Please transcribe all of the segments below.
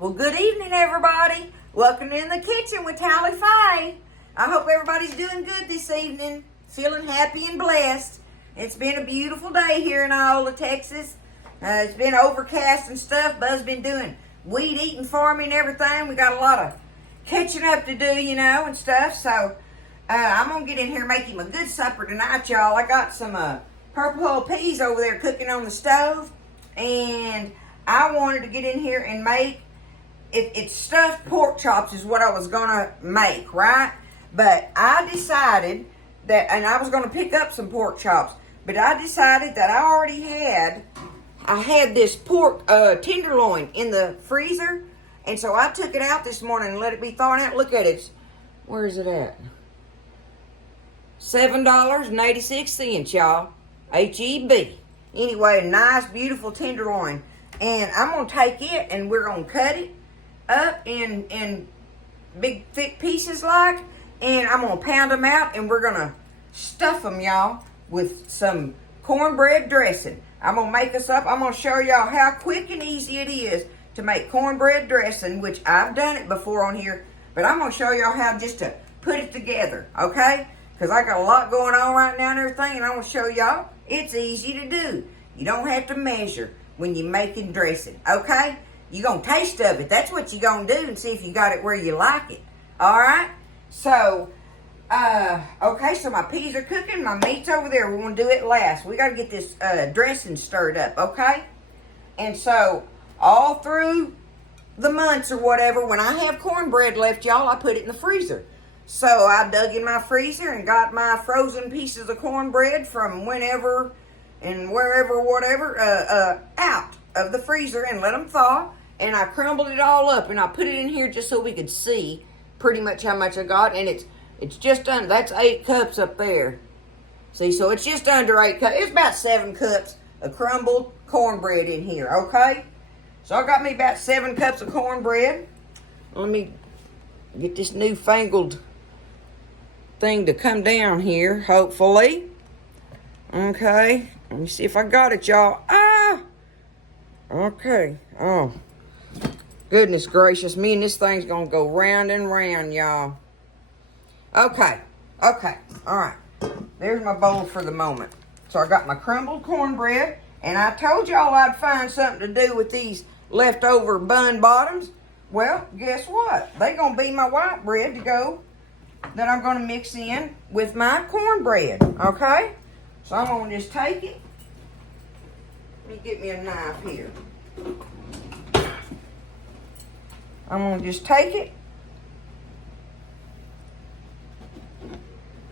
Well, good evening, everybody. Welcome in the kitchen with Tally Faye. I hope everybody's doing good this evening, feeling happy and blessed. It's been a beautiful day here in Iola, Texas. It's been overcast and stuff. Buzz been doing weed eating for me and everything. We got a lot of catching up to do, and stuff. So I'm going to get in here and make him a good supper tonight, y'all. I got some purple hull peas over there cooking on the stove. And I wanted to get in here and make it's stuffed pork chops is what I was gonna make, right? But I decided that, and I was gonna pick up some pork chops, but I decided that I had this pork tenderloin in the freezer, and so I took it out this morning and let it be thawing out. Look at it. Where is it at? $7.86, y'all. HEB. Anyway, a nice, beautiful tenderloin. And I'm going to take it and we're going to cut it up in big, thick pieces like. And I'm going to pound them out and we're going to stuff them, y'all, with some cornbread dressing. I'm going to make this up. I'm going to show y'all how quick and easy it is to make cornbread dressing, which I've done it before on here. But I'm going to show y'all how just to put it together, okay? Because I got a lot going on right now and everything. And I'm going to show y'all it's easy to do. You don't have to measure when you're making dressing, okay? You're going to taste of it. That's what you're going to do and see if you got it where you like it, all right? So, okay, so my peas are cooking. My meat's over there. We're going to do it last. We got to get this dressing stirred up, okay? And so, all through the months or whatever, when I have cornbread left, y'all, I put it in the freezer. So, I dug in my freezer and got my frozen pieces of cornbread from whenever and wherever, whatever, out of the freezer and let them thaw. And I crumbled it all up and I put it in here just so we could see pretty much how much I got. And it's just under, that's 8 cups up there. See, so it's just under 8 cups. It's about 7 cups of crumbled cornbread in here, okay? So I got me about 7 cups of cornbread. Let me get this newfangled thing to come down here, hopefully. Okay. Let me see if I got it, y'all. Ah! Okay. Oh. Goodness gracious. Me and this thing's going to go round and round, y'all. Okay. Okay. All right. There's my bowl for the moment. So I got my crumbled cornbread. And I told y'all I'd find something to do with these leftover bun bottoms. Well, guess what? They're going to be my white bread to go that I'm going to mix in with my cornbread. Okay? So I'm going to just take it. Let me get me a knife here. I'm going to just take it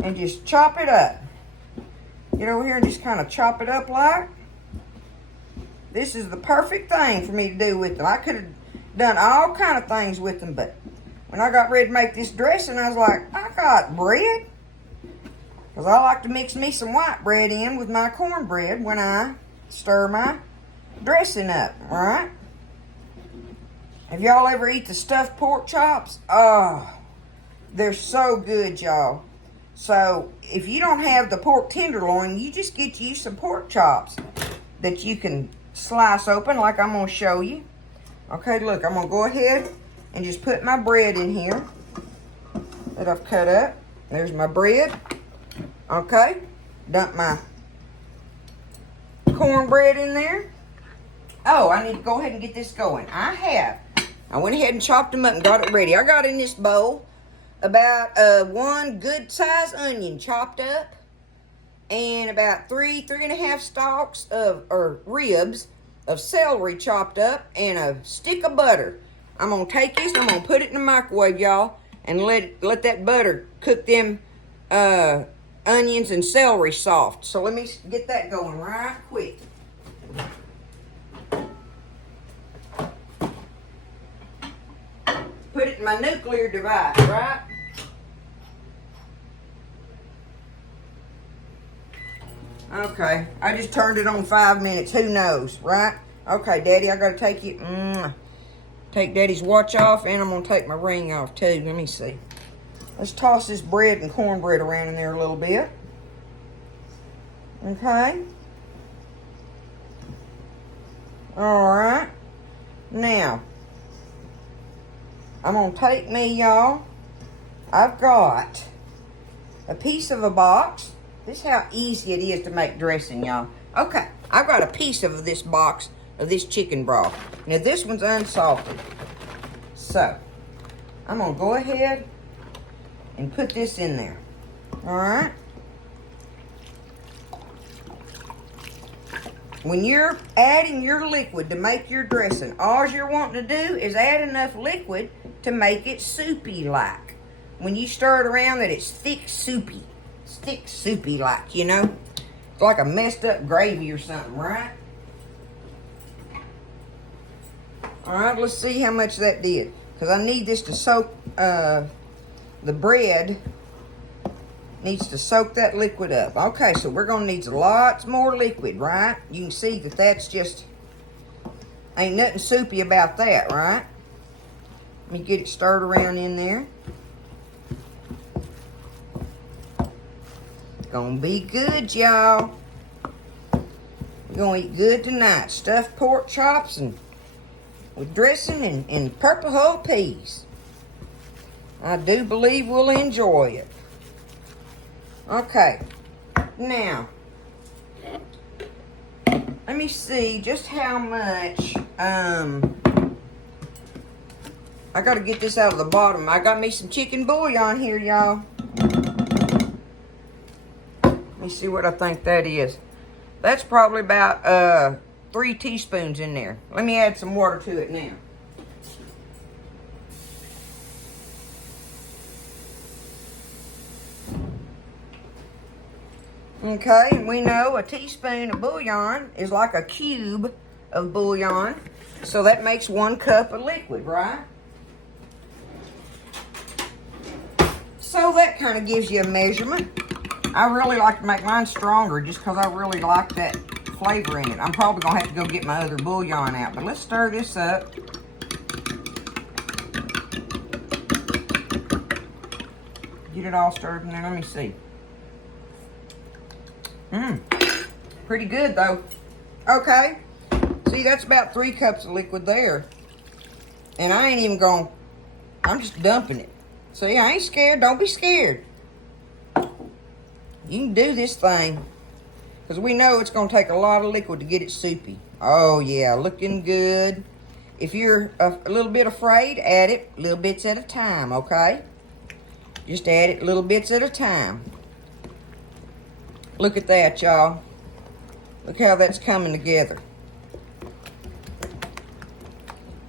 and just chop it up. Get over here and just kind of chop it up like. This is the perfect thing for me to do with them. I could have done all kind of things with them, but when I got ready to make this dressing, I was like, I got bread. Because I like to mix me some white bread in with my cornbread when I stir my dressing up, all right? Have y'all ever eat the stuffed pork chops? Oh, they're so good, y'all. So, if you don't have the pork tenderloin, you just get you some pork chops that you can slice open like I'm going to show you. Okay, look, I'm going to go ahead and just put my bread in here that I've cut up. There's my bread. Okay, dump my cornbread in there. Oh, I need to go ahead and get this going. I went ahead and chopped them up and got it ready. I got in this bowl about 1 good size onion chopped up and about 3.5 stalks or ribs of celery chopped up and a stick of butter. I'm going to take this and I'm going to put it in the microwave, y'all, and let that butter cook them onions and celery soft. So let me get that going right quick. Put it in my nuclear device, right? Okay, I just turned it on 5 minutes. Who knows, right? Okay, Daddy, I gotta take you. Take Daddy's watch off, and I'm gonna take my ring off too. Let me see. Let's toss this bread and cornbread around in there a little bit. Okay. All right. Now, I'm going to take me, y'all. I've got a piece of a box. This is how easy it is to make dressing, y'all. Okay, I've got a piece of this box of this chicken broth. Now, this one's unsalted. So, I'm going to go ahead and put this in there. All right? When you're adding your liquid to make your dressing, all you're wanting to do is add enough liquid to make it soupy-like. When you stir it around, that it's thick soupy. It's thick soupy-like, you know? It's like a messed up gravy or something, right? All right, let's see how much that did. Because I need this to soak, the bread needs to soak that liquid up. Okay, so we're going to need lots more liquid, right? You can see that that's just, ain't nothing soupy about that, right? Let me get it stirred around in there. Gonna be good, y'all. We're gonna eat good tonight. Stuffed pork chops and with dressing and purple whole peas. I do believe we'll enjoy it. Okay, now let me see just how much. I gotta get this out of the bottom. I got me some chicken bouillon here, y'all. Let me see what I think that is. That's probably about 3 teaspoons in there. Let me add some water to it now. Okay, and we know a teaspoon of bouillon is like a cube of bouillon. So that makes 1 cup of liquid, right? So that kind of gives you a measurement. I really like to make mine stronger just because I really like that flavor in it. I'm probably going to have to go get my other bouillon out. But let's stir this up. Get it all stirred in there. Let me see. Pretty good though. Okay. See, that's about 3 cups of liquid there. And I ain't even going, I'm just dumping it. See, I ain't scared. Don't be scared. You can do this thing. Because we know it's going to take a lot of liquid to get it soupy. Oh yeah, looking good. If you're a little bit afraid, add it little bits at a time, okay? Just add it little bits at a time. Look at that, y'all. Look how that's coming together.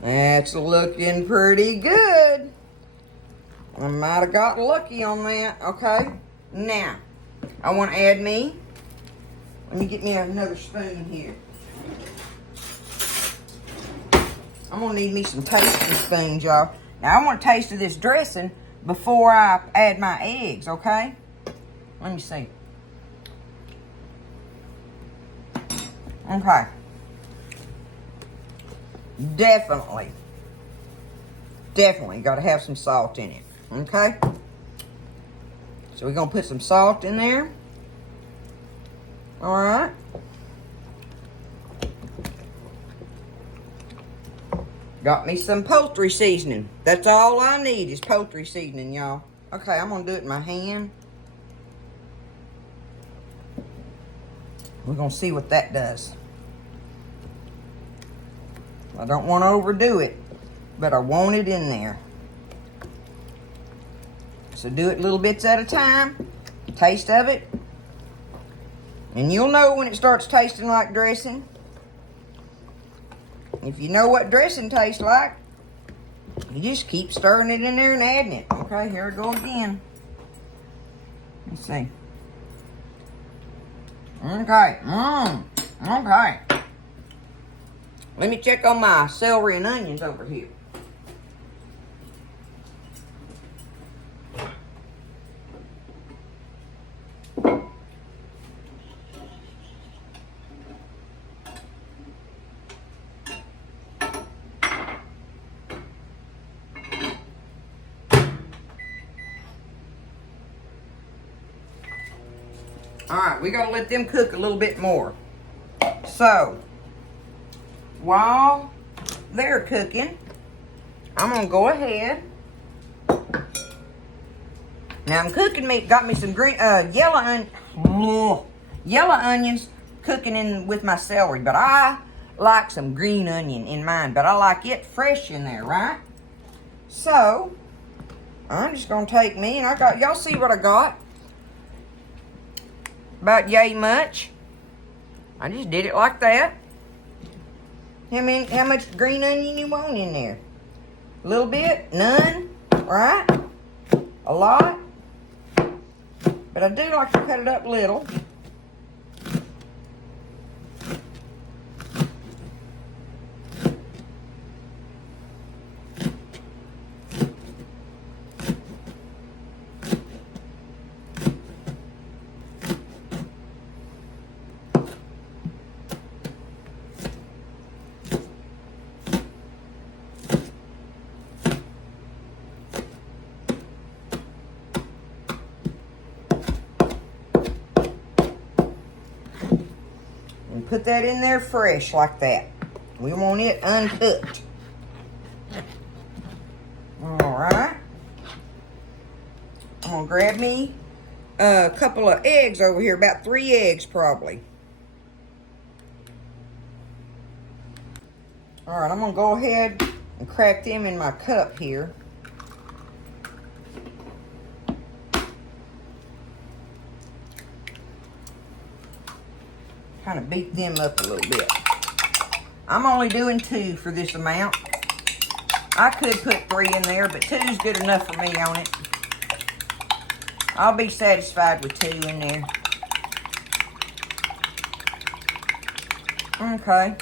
That's looking pretty good. I might have got lucky on that, okay? Now, I want to add me. Let me get me another spoon here. I'm going to need me some tasting spoons, y'all. Now, I want a taste of this dressing before I add my eggs, okay? Let me see. Okay. Definitely got to have some salt in it, okay? So we're going to put some salt in there. All right. Got me some poultry seasoning. That's all I need is poultry seasoning, y'all. Okay, I'm going to do it in my hand. We're going to see what that does. I don't want to overdo it, but I want it in there. So do it little bits at a time. Taste of it. And you'll know when it starts tasting like dressing. If you know what dressing tastes like, you just keep stirring it in there and adding it. Okay, here we go again. Let's see. Okay. Okay. Let me check on my celery and onions over here. Alright, we gotta let them cook a little bit more. So, while they're cooking, I'm gonna go ahead. Now I'm cooking got me some green, yellow onions cooking in with my celery, but I like some green onion in mine, but I like it fresh in there, right? So, I'm just gonna take me, and y'all see what I got? About yay much. I just did it like that. How much green onion you want in there? A little bit? None? Right? A lot? But I do like to cut it up little. Put that in there fresh like that. We want it uncooked. Alright. I'm going to grab me a couple of eggs over here. About 3 eggs probably. Alright, I'm going to go ahead and crack them in my cup here. Kind of beat them up a little bit. I'm only doing 2 for this amount. I could put 3 in there, but 2 is good enough for me on it. I'll be satisfied with 2 in there. Okay.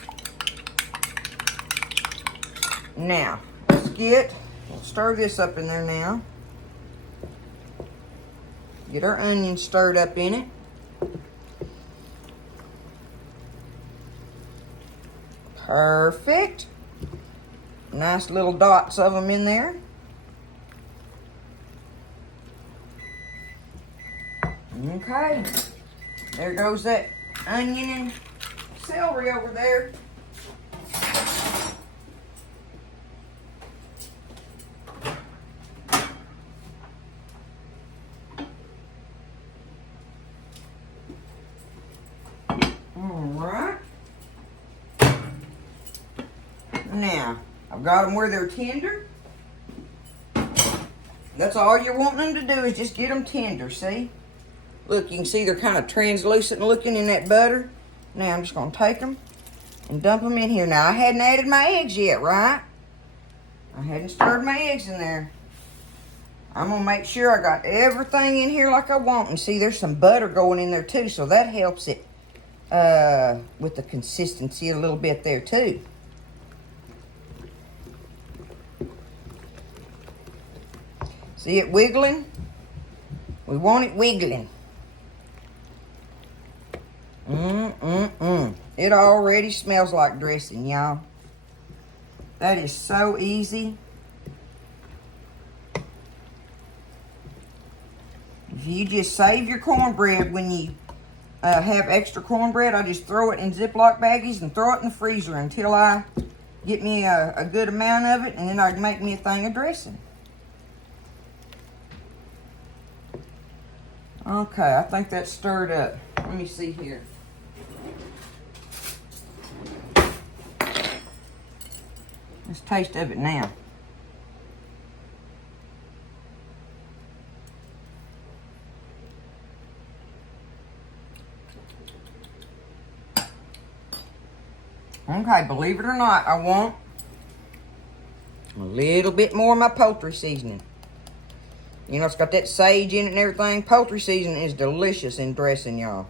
Now, we'll stir this up in there now. Get our onions stirred up in it. Perfect. Nice little dots of them in there. Okay. There goes that onion and celery over there. Alright. Now, I've got them where they're tender. That's all you're wanting them to do is just get them tender, see? Look, you can see they're kind of translucent looking in that butter. Now I'm just going to take them and dump them in here. Now, I hadn't added my eggs yet, right? I hadn't stirred my eggs in there. I'm going to make sure I got everything in here like I want. And see, there's some butter going in there too, so that helps it with the consistency a little bit there too. See it wiggling? We want it wiggling. It already smells like dressing, y'all. That is so easy. If you just save your cornbread when you have extra cornbread, I just throw it in Ziploc baggies and throw it in the freezer until I get me a good amount of it, and then I can make me a thing of dressing. Okay, I think that's stirred up. Let me see here. Let's taste of it now. Okay, believe it or not, I want a little bit more of my poultry seasoning. You know, it's got that sage in it and everything. Poultry seasoning is delicious in dressing, y'all.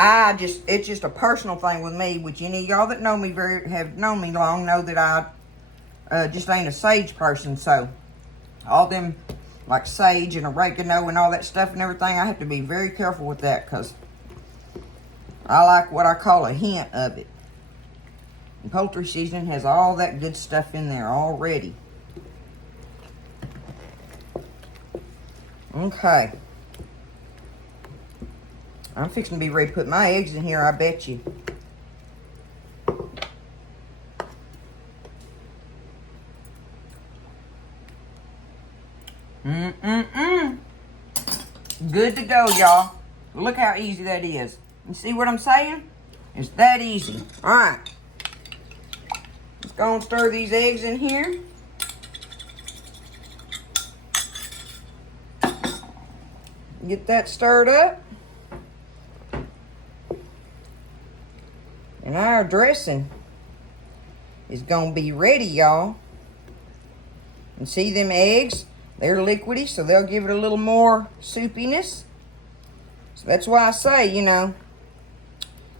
It's just a personal thing with me, which any of y'all that know me have known me long know that I just ain't a sage person. So all them like sage and oregano and all that stuff and everything, I have to be very careful with that because I like what I call a hint of it. And poultry seasoning has all that good stuff in there already. Okay. I'm fixing to be ready to put my eggs in here, I bet you. Good to go, y'all. Look how easy that is. You see what I'm saying? It's that easy. All right. Let's go and stir these eggs in here. Get that stirred up. And our dressing is going to be ready, y'all. And see them eggs? They're liquidy, so they'll give it a little more soupiness. So that's why I say, you know,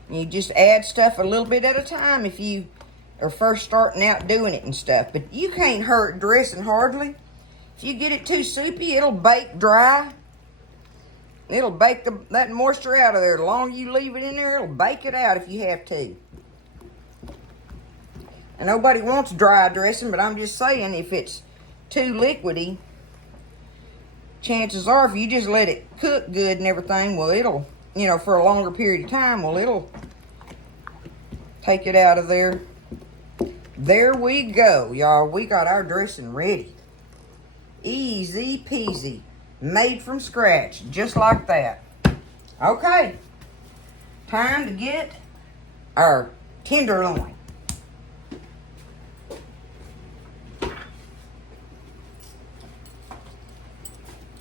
you just add stuff a little bit at a time if you are first starting out doing it and stuff. But you can't hurt dressing hardly. If you get it too soupy, it'll bake dry. It'll bake that moisture out of there. The longer you leave it in there, it'll bake it out if you have to. And nobody wants dry dressing, but I'm just saying, if it's too liquidy, chances are if you just let it cook good and everything, well, it'll, you know, for a longer period of time, well, it'll take it out of there. There we go, y'all. We got our dressing ready. Easy peasy. Made from scratch, just like that. Okay. Time to get our tenderloin.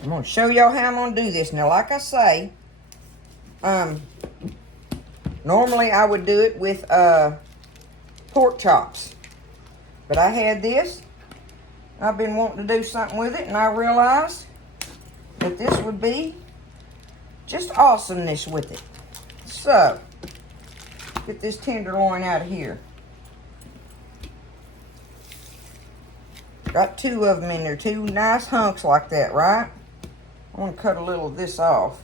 I'm going to show y'all how I'm going to do this. Now, like I say, normally I would do it with pork chops. But I had this. I've been wanting to do something with it, and I realized that this would be just awesomeness with it. So, get this tenderloin out of here. Got two of them in there, two nice hunks like that, right? I want to cut a little of this off.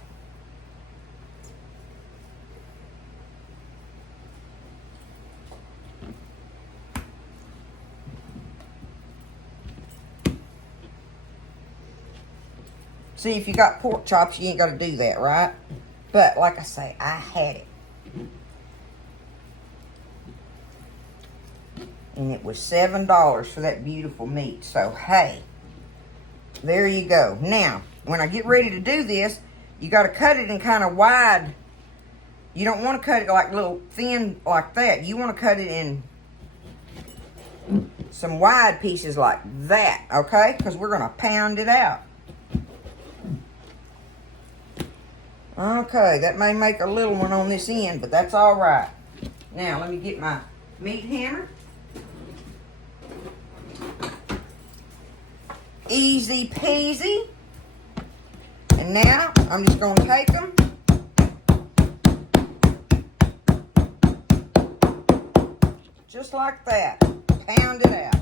See, if you got pork chops, you ain't got to do that, right? But, like I say, I had it. And it was $7 for that beautiful meat. So, hey, there you go. Now, when I get ready to do this, you got to cut it in kind of wide. You don't want to cut it like little thin like that. You want to cut it in some wide pieces like that, okay? Because we're going to pound it out. Okay, that may make a little one on this end, but that's all right. Now, let me get my meat hammer. Easy peasy. And now, I'm just going to take them. Just like that. Pound it out.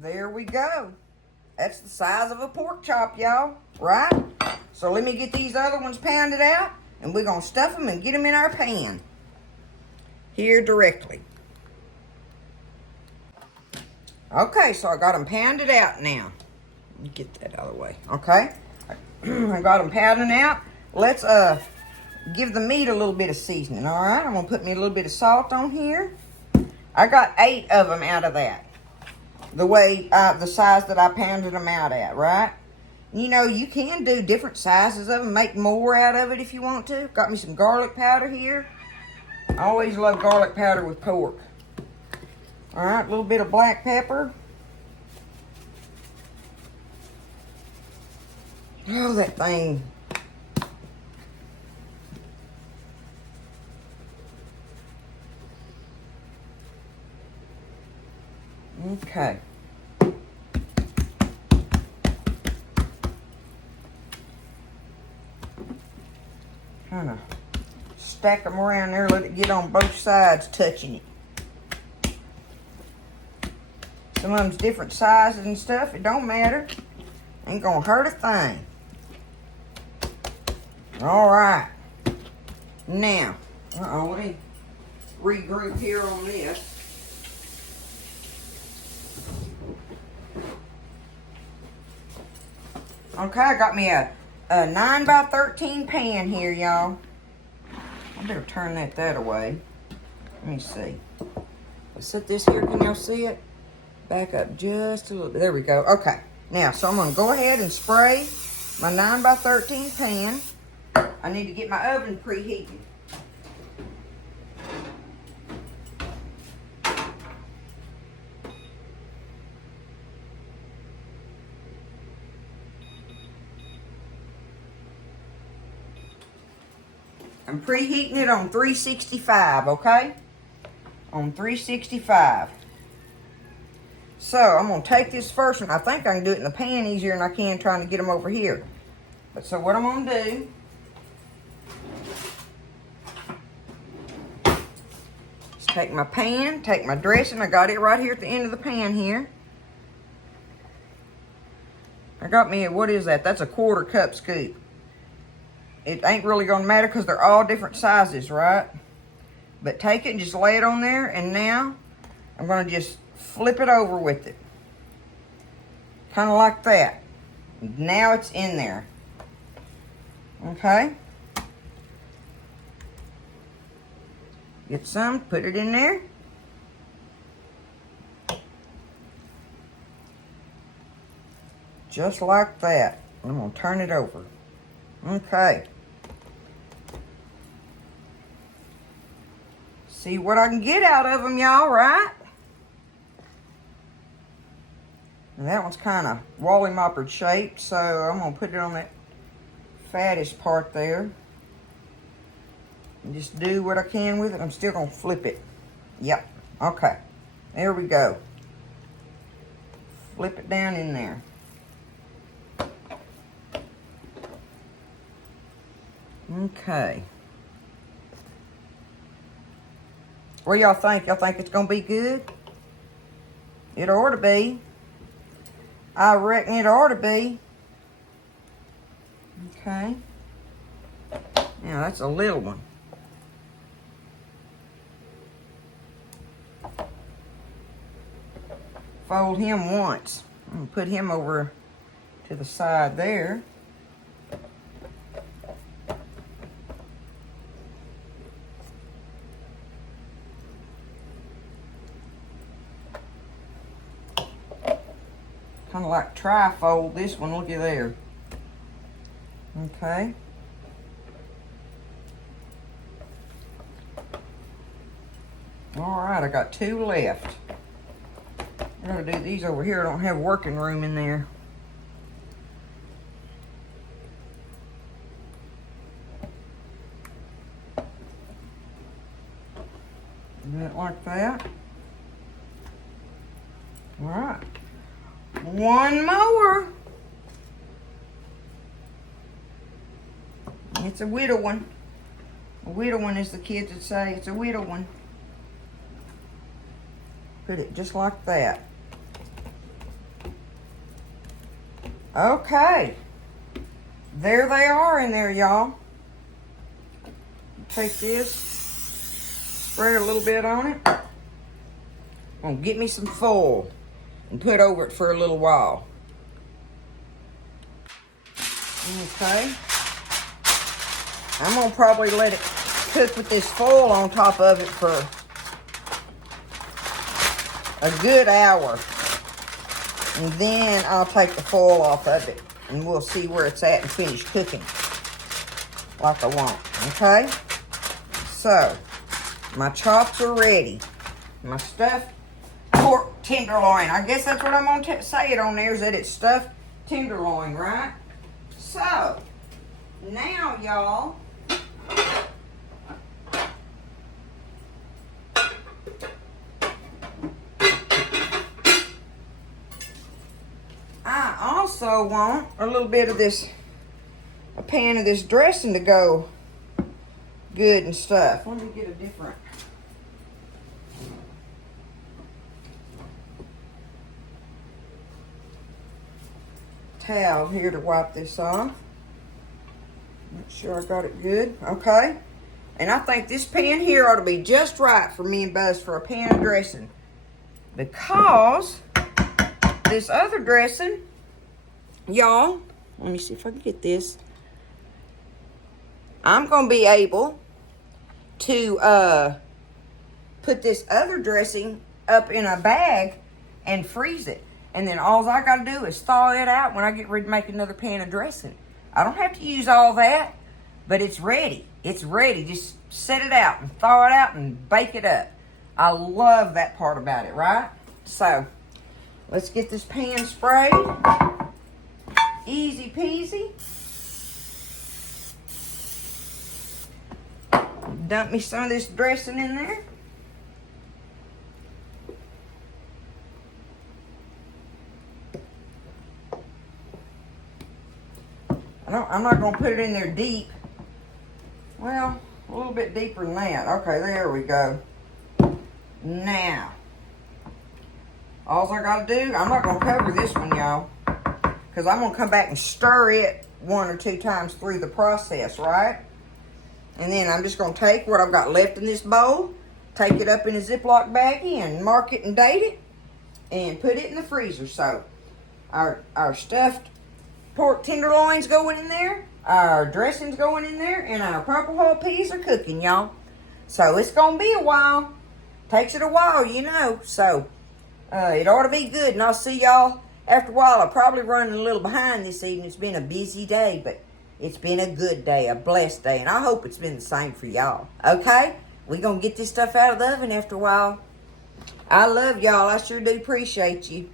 There we go. That's the size of a pork chop, y'all. Right? So let me get these other ones pounded out, and we're going to stuff them and get them in our pan. Here directly. Okay, so I got them pounded out now. Let me get that out of the way. Okay? I got them pounding out. Let's give the meat a little bit of seasoning, all right? I'm going to put me a little bit of salt on here. I got 8 of them out of that. The way, the size that I pounded them out at, right? You know, you can do different sizes of them, make more out of it if you want to. Got me some garlic powder here. I always love garlic powder with pork. All right, a little bit of black pepper. Oh, that thing. Okay. Kind of stack them around there, let it get on both sides touching it. Some of them's different sizes and stuff. It don't matter. Ain't gonna hurt a thing. All right. Now, let me regroup here on this. Okay, I got me a 9 by 13 pan here, y'all. I better turn that away. Let me see. Let's set this here. Can y'all see it? Back up just a little bit. There we go. Okay. Now, so I'm going to go ahead and spray my 9x13 pan. I need to get my oven preheating. I'm preheating it on 365, okay? On 365. So, I'm going to take this first one. I think I can do it in the pan easier than I can trying to get them over here. But so what I'm going to do, is take my pan, take my dressing. I got it right here at the end of the pan here. I got me, what is that? That's a 1/4 cup scoop. It ain't really going to matter because they're all different sizes, right? But take it and just lay it on there. And now I'm going to just flip it over with it. Kind of like that. Now it's in there. Okay? Get some, put it in there. Just like that. I'm going to turn it over. Okay. See what I can get out of them, y'all, right? And that one's kind of Wally Moppered shaped, so I'm going to put it on that fattest part there. And just do what I can with it. I'm still going to flip it. Yep. Okay. There we go. Flip it down in there. Okay. What y'all think? Y'all think it's going to be good? It ought to be. I reckon it ought to be. Okay. Now, that's a little one. Fold him once. I'm going to put him over to the side there. Kind of like tri-fold this one. Looky there. Okay. Alright, I got 2 left. I'm going to do these over here. I don't have working room in there. Do it like that. Alright. One more. It's a widow one. A widow one, as the kids would say. It's a widow one. Put it just like that. Okay. There they are in there, y'all. Take this, spray a little bit on it. I'm gonna get me some foil and put over it for a little while. Okay. I'm gonna probably let it cook with this foil on top of it for a good hour. And then I'll take the foil off of it and we'll see where it's at and finish cooking like I want. Okay? So, my chops are ready. My stuffed pork tenderloin. I guess that's what I'm going to say it on there, is that it's stuffed tenderloin, right? So, now, y'all, I also want a little bit of this, a pan of this dressing to go good and stuff. Let me get a different towel here to wipe this off. Make sure I got it good. Okay. And I think this pan here ought to be just right for me and Buzz for a pan of dressing. Because this other dressing, y'all, let me see if I can get this. I'm going to be able to put this other dressing up in a bag and freeze it. And then all I got to do is thaw it out when I get ready to make another pan of dressing. I don't have to use all that, but it's ready. It's ready. Just set it out and thaw it out and bake it up. I love that part about it, right? So, let's get this pan sprayed. Easy peasy. Dump me some of this dressing in there. I'm not going to put it in there deep. Well, a little bit deeper than that. Okay, there we go. Now, all I got to do, I'm not going to cover this one, y'all, because I'm going to come back and stir it 1 or 2 times through the process, right? And then I'm just going to take what I've got left in this bowl, take it up in a Ziploc baggie and mark it and date it, and put it in the freezer. So, our stuffed pork tenderloins going in there, our dressing's going in there, and our purple hull peas are cooking, y'all. So it's gonna be a while. Takes it a while, you know. So it ought to be good, and I'll see y'all after a while. I'm probably running a little behind this evening. It's been a busy day, but it's been a good day, a blessed day, and I hope it's been the same for y'all. Okay? We're gonna get this stuff out of the oven after a while. I love y'all. I sure do appreciate you.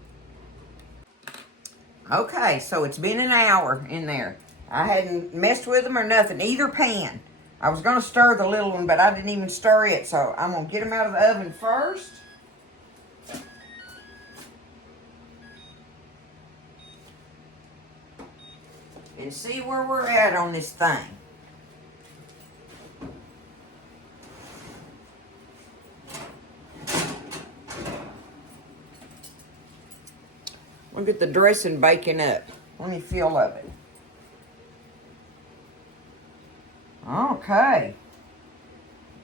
Okay, so it's been an hour in there. I hadn't messed with them or nothing, either pan. I was going to stir the little one, but I didn't even stir it, so I'm going to get them out of the oven first. And see where we're at on this thing. Look at the dressing baking up. Let me feel of it. Okay.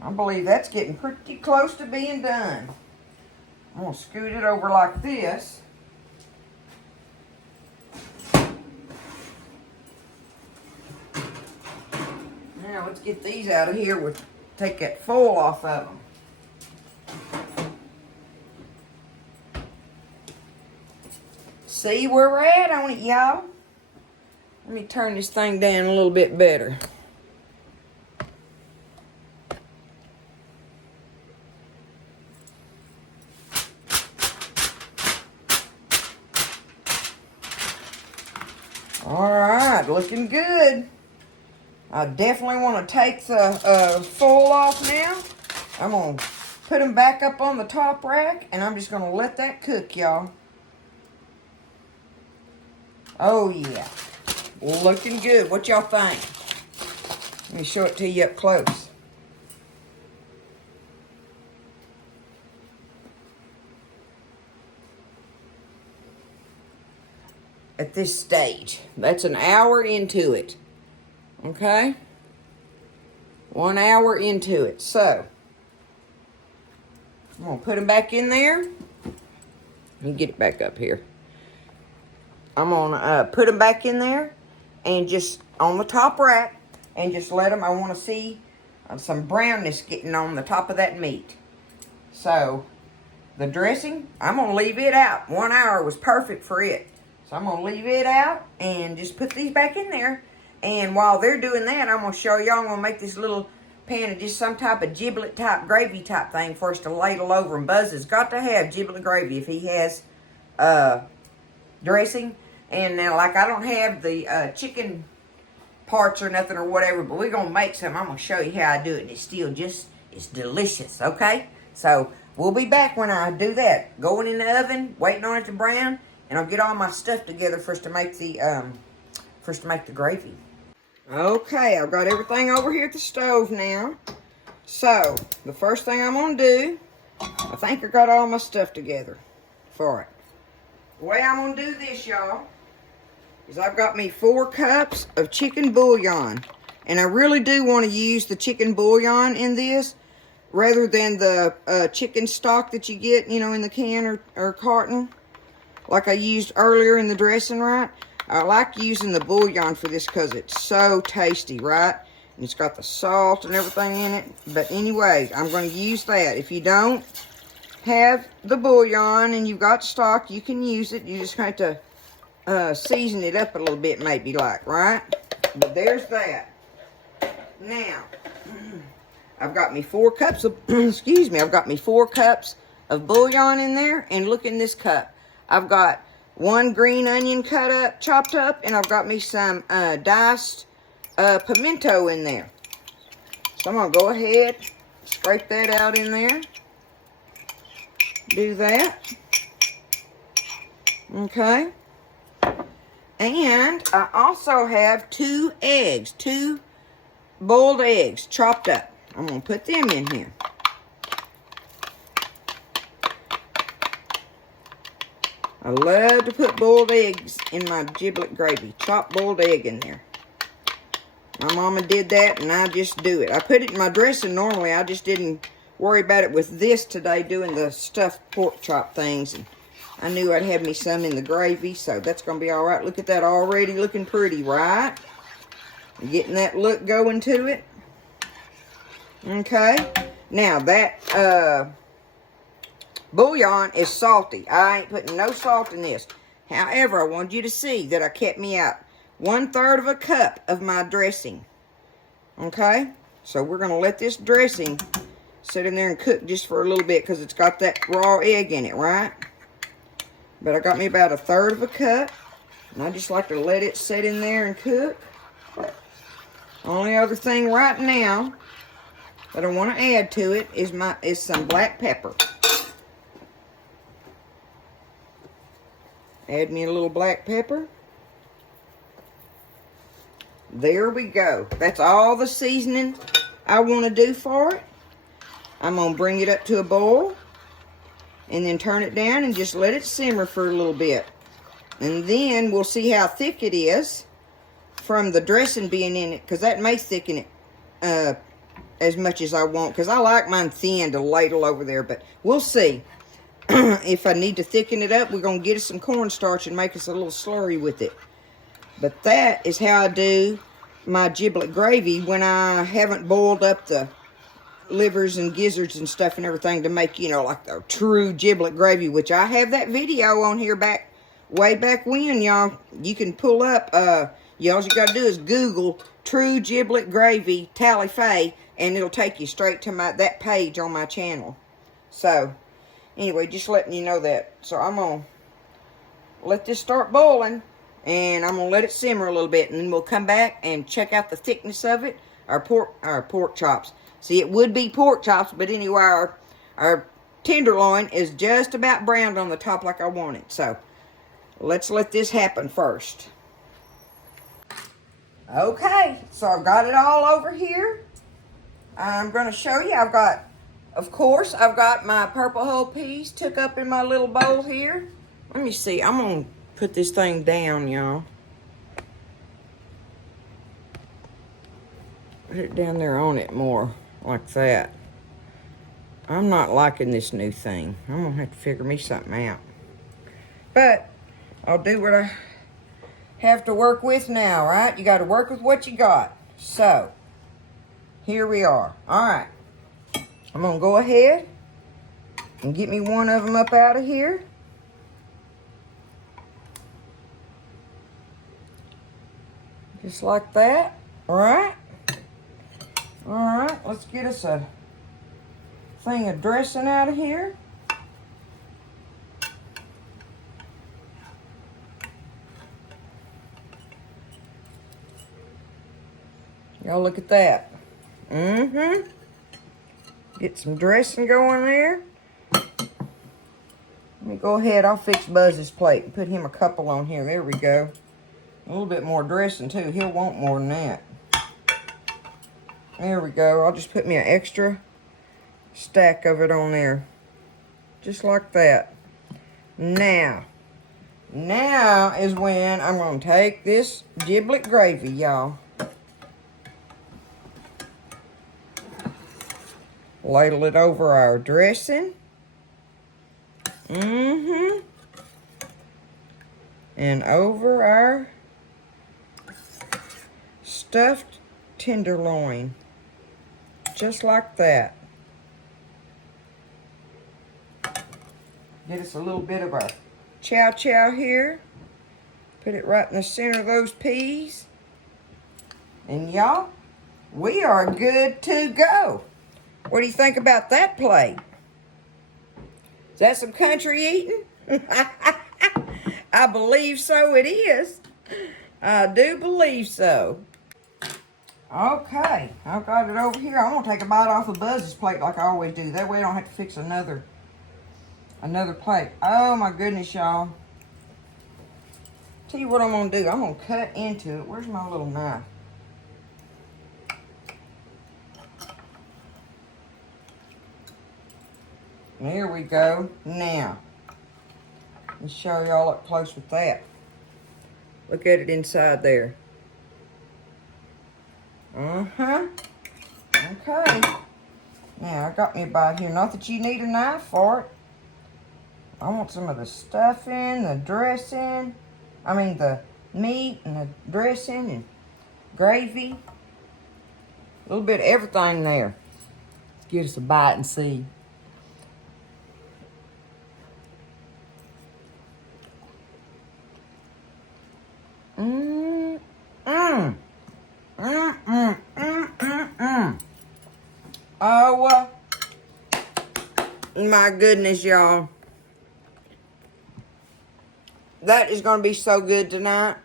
I believe that's getting pretty close to being done. I'm going to scoot it over like this. Now let's get these out of here. We'll take that foil off of them. See where we're at on it, y'all? Let me turn this thing down a little bit better. Alright, looking good. I definitely want to take the foil off now. I'm going to put them back up on the top rack, and I'm just going to let that cook, y'all. Oh, yeah. Looking good. What y'all think? Let me show it to you up close. At this stage. That's an hour into it. Okay? 1 hour into it. So, I'm going to put them back in there. Let me get it back up here. I'm going to put them back in there and just on the top rack and just let them, I want to see some brownness getting on the top of that meat. So, the dressing, I'm going to leave it out. 1 hour was perfect for it. So, I'm going to leave it out and just put these back in there. And while they're doing that, I'm going to show y'all, I'm going to make this little pan of just some type of giblet type gravy type thing for us to ladle over. And Buzz has got to have giblet gravy if he has dressing. And now, like, I don't have the chicken parts or nothing or whatever, but we're going to make some. I'm going to show you how I do it. And it's still just, it's delicious, okay? So, we'll be back when I do that. Going in the oven, waiting on it to brown, and I'll get all my stuff together for us to make the gravy. Okay, I've got everything over here at the stove now. So, the first thing I'm going to do, I think I got all my stuff together for it. The way I'm going to do this, y'all, is I've got me 4 cups of chicken bouillon. And I really do want to use the chicken bouillon in this rather than the chicken stock that you get, you know, in the can or carton. Like I used earlier in the dressing, right? I like using the bouillon for this because it's so tasty, right? And it's got the salt and everything in it. But anyway, I'm going to use that. If you don't have the bouillon and you've got stock, you can use it. You just have to season it up a little bit, maybe, like, right? But there's that. Now, I've got me 4 cups of, excuse me, I've got me 4 cups of bouillon in there. And look in this cup. I've got 1 green onion cut up, chopped up, and I've got me some diced pimento in there. So I'm going to go ahead, scrape that out in there. Do that. Okay. And I also have 2 eggs, 2 boiled eggs, chopped up. I'm going to put them in here. I love to put boiled eggs in my giblet gravy. Chopped boiled egg in there. My mama did that, and I just do it. I put it in my dressing normally. I just didn't worry about it with this today, doing the stuffed pork chop things. And I knew I'd have me some in the gravy, so that's going to be all right. Look at that, already looking pretty, right? Getting that look going to it. Okay. Now, that bouillon is salty. I ain't putting no salt in this. However, I wanted you to see that I kept me out 1/3 of a cup of my dressing. Okay? So we're going to let this dressing sit in there and cook just for a little bit because it's got that raw egg in it, right? But I got me about 1/3 of a cup. And I just like to let it sit in there and cook. Only other thing right now that I want to add to it is some black pepper. Add me a little black pepper. There we go. That's all the seasoning I want to do for it. I'm going to bring it up to a boil. And then turn it down and just let it simmer for a little bit. And then we'll see how thick it is from the dressing being in it. Because that may thicken it as much as I want. Because I like mine thin to ladle over there. But we'll see. If I need to thicken it up, we're going to get us some cornstarch and make us a little slurry with it. But that is how I do my giblet gravy when I haven't boiled up the livers and gizzards and stuff and everything to make, you know, like the true giblet gravy, which I have that video on here way back when, y'all. You can pull up, all you got to do is Google true giblet gravy tally-fay, and it'll take you straight to that page on my channel. So, anyway, just letting you know that. So, I'm going to let this start boiling, and I'm going to let it simmer a little bit, and then we'll come back and check out the thickness of it, our pork chops. See, it would be pork chops, but anyway, our tenderloin is just about browned on the top like I want it. So, let's let this happen first. Okay, so I've got it all over here. I'm going to show you. Of course, I've got my purple whole peas took up in my little bowl here. Let me see. I'm going to put this thing down, y'all. Put it down there on it more. Like that. I'm not liking this new thing. I'm going to have to figure me something out. But I'll do what I have to work with now, right? You got to work with what you got. So, here we are. All right. I'm going to go ahead and get me one of them up out of here. Just like that. All right. Alright, let's get us a thing of dressing out of here. Y'all look at that. Get some dressing going there. Let me go ahead, I'll fix Buzz's plate and put him a couple on here. There we go. A little bit more dressing too. He'll want more than that. There we go. I'll just put me an extra stack of it on there. Just like that. Now is when I'm going to take this giblet gravy, y'all. Ladle it over our dressing. And over our stuffed tenderloin. Just like that. Get us a little bit of our chow chow here. Put it right in the center of those peas. And y'all, we are good to go. What do you think about that plate? Is that some country eating? I believe so it is. I do believe so. Okay, I've got it over here. I'm gonna take a bite off of Buzz's plate like I always do. That way I don't have to fix another plate. Oh my goodness, y'all. Tell you what I'm gonna do. I'm gonna cut into it. Where's my little knife? There we go. Now, let's show y'all up close with that. Look at it inside there. Uh-huh. Okay. Now, I got me a bite here. Not that you need a knife for it. I want some of the stuffing, the dressing. I mean, the meat and the dressing and gravy. A little bit of everything there. Get us a bite and see. Oh, my goodness, y'all. That is going to be so good tonight.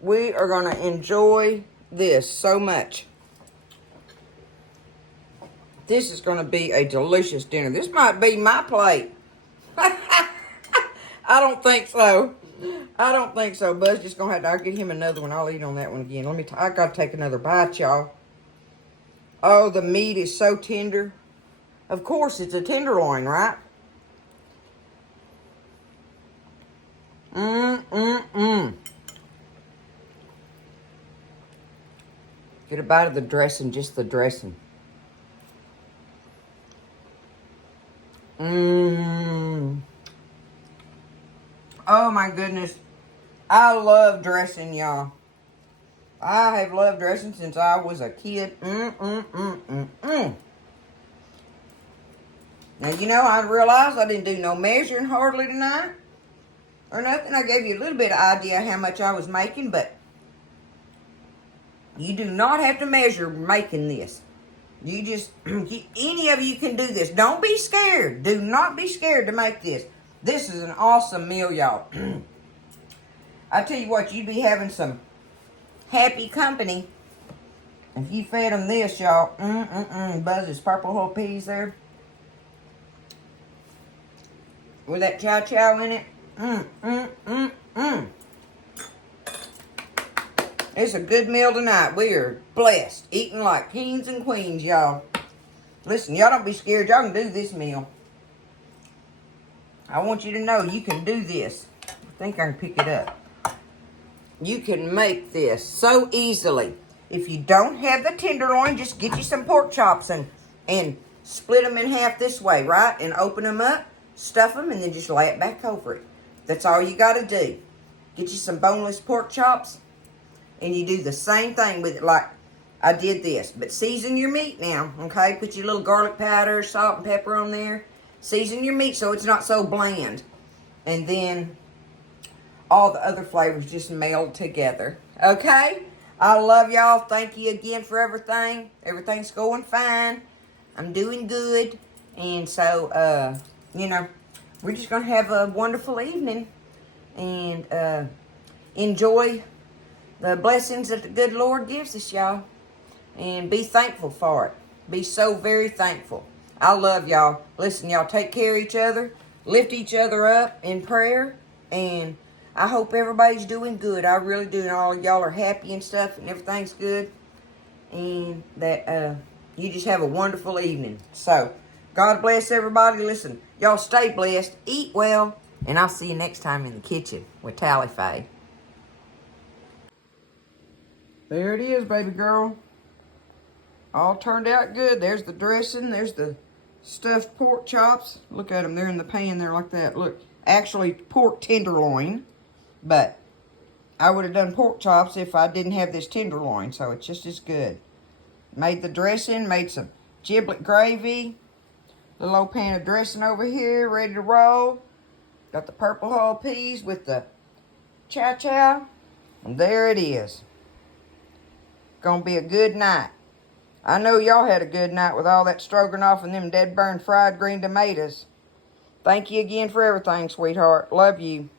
We are going to enjoy this so much. This is going to be a delicious dinner. This might be my plate. I don't think so. I don't think so. Buzz just going to have to, I'll get him another one. I'll eat on that one again. I got to take another bite, y'all. Oh, the meat is so tender. Of course, it's a tenderloin, right? Get a bite of the dressing, just the dressing. Oh my goodness. I love dressing, y'all. I have loved dressing since I was a kid. Now, you know, I realized I didn't do no measuring hardly tonight. Or nothing. I gave you a little bit of idea how much I was making, but you do not have to measure making this. You just, any of you can do this. Don't be scared. Do not be scared to make this. This is an awesome meal, y'all. I tell you what, you'd be having some happy company if you fed them this, y'all. Buzz's purple whole peas there. With that chow chow in it. It's a good meal tonight. We are blessed. Eating like kings and queens, y'all. Listen, y'all don't be scared. Y'all can do this meal. I want you to know you can do this. I think I can pick it up. You can make this so easily. If you don't have the tenderloin, just get you some pork chops and split them in half this way, right? And open them up, stuff them, and then just lay it back over it. That's all you got to do. Get you some boneless pork chops, and you do the same thing with it like I did this. But season your meat now, okay? Put your little garlic powder, salt, and pepper on there. Season your meat so it's not so bland. And then all the other flavors just meld together. Okay? I love y'all. Thank you again for everything. Everything's going fine. I'm doing good. And so, you know, we're just going to have a wonderful evening. And enjoy the blessings that the good Lord gives us, y'all. And be thankful for it. Be so very thankful. I love y'all. Listen, y'all take care of each other. Lift each other up in prayer. And I hope everybody's doing good. I really do. And all of y'all are happy and stuff. And everything's good. And that you just have a wonderful evening. So, God bless everybody. Listen, y'all stay blessed. Eat well. And I'll see you next time in the kitchen with Tally Faye. There it is, baby girl. All turned out good. There's the dressing. There's the stuffed pork chops. Look at them. They're in the pan there like that. Look, actually pork tenderloin. But I would have done pork chops if I didn't have this tenderloin, so it's just as good. Made the dressing, made some giblet gravy. Little old pan of dressing over here, ready to roll. Got the purple hull peas with the chow. And there it is. Gonna be a good night. I know y'all had a good night with all that stroganoff and them dead burned fried green tomatoes. Thank you again for everything, sweetheart. Love you.